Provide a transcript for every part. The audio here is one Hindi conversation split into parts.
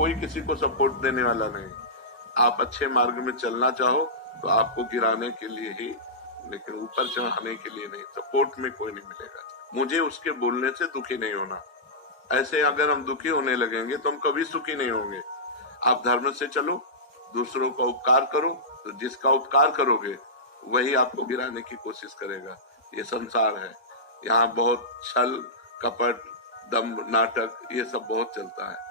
कोई किसी को सपोर्ट देने वाला नहीं। आप अच्छे मार्ग में चलना चाहो तो आपको गिराने के लिए ही, लेकिन ऊपर चढ़ाने के लिए नहीं। सपोर्ट में कोई नहीं मिलेगा। मुझे उसके बोलने से दुखी नहीं होना। ऐसे अगर हम दुखी होने लगेंगे तो हम कभी सुखी नहीं होंगे। आप धर्म से चलो, दूसरों का उपकार करो, तो जिसका उपकार करोगे वही आपको गिराने की कोशिश करेगा। ये संसार है, यहाँ बहुत छल कपट दम्भ नाटक ये सब बहुत चलता है।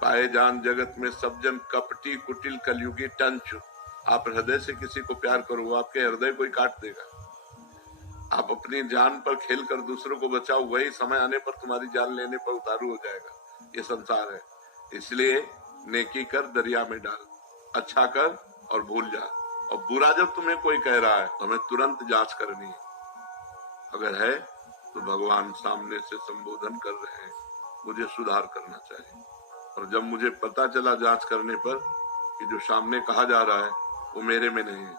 पाए जान जगत में सब जन कपटी कुटिल कलयुगी टंच। आप हृदय से किसी को प्यार करो, वो आपके हृदय को ही काट देगा। आप अपनी जान पर खेल कर दूसरों को बचाओ, वही समय आने पर तुम्हारी जान लेने पर उतारू हो जाएगा। ये संसार है, इसलिए नेकी कर दरिया में डाल, अच्छा कर और भूल जा। और बुरा जब तुम्हें कोई कह रहा है तो हमें तुरंत जांच करनी है। अगर है तो भगवान सामने से संबोधन कर रहे हैं, मुझे सुधार करना चाहिए। और जब मुझे पता चला जांच करने पर कि जो सामने कहा जा रहा है वो मेरे में नहीं है,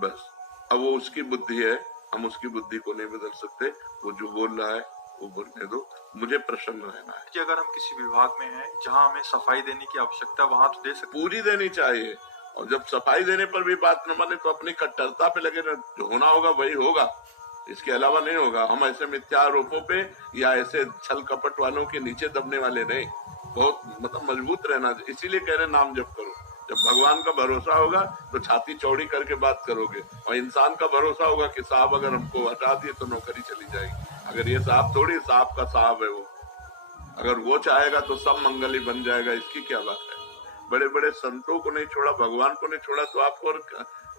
बस अब वो उसकी बुद्धि है, हम उसकी बुद्धि को नहीं बदल सकते। वो जो बोल रहा है वो बोलने दो, मुझे प्रसन्न रहना है। कि अगर हम किसी विभाग में हैं जहां हमें सफाई देने की आवश्यकता है, वहां तो दे सकते, पूरी देनी चाहिए। और जब सफाई देने पर भी बात न माने तो अपनी कट्टरता पे लगे, जो होना होगा वही होगा, इसके अलावा नहीं होगा। हम ऐसे मिथ्या आरोपों पे या ऐसे छल कपट वालों के नीचे दबने वाले नहीं, बहुत मतलब मजबूत रहना। इसीलिए कह रहे नाम जप करो। जब भगवान का भरोसा होगा तो छाती चौड़ी करके बात करोगे, और इंसान का भरोसा होगा कि साहब अगर हमको हटा दिए तो नौकरी चली जाएगी। अगर ये साहब थोड़ी, साहब का साहब है वो, अगर वो चाहेगा तो सब मंगल ही बन जाएगा। इसकी क्या बात है। बड़े बड़े संतों को नहीं छोड़ा, भगवान को नहीं छोड़ा तो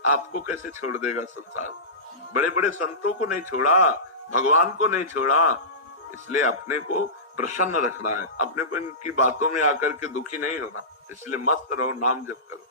आपको कैसे छोड़ देगा संसार। बड़े बड़े संतों को नहीं छोड़ा, भगवान को नहीं छोड़ा। इसलिए अपने को प्रसन्न रखना है, अपने को इनकी बातों में आकर के दुखी नहीं होना। इसलिए मस्त रहो, नाम जप करो।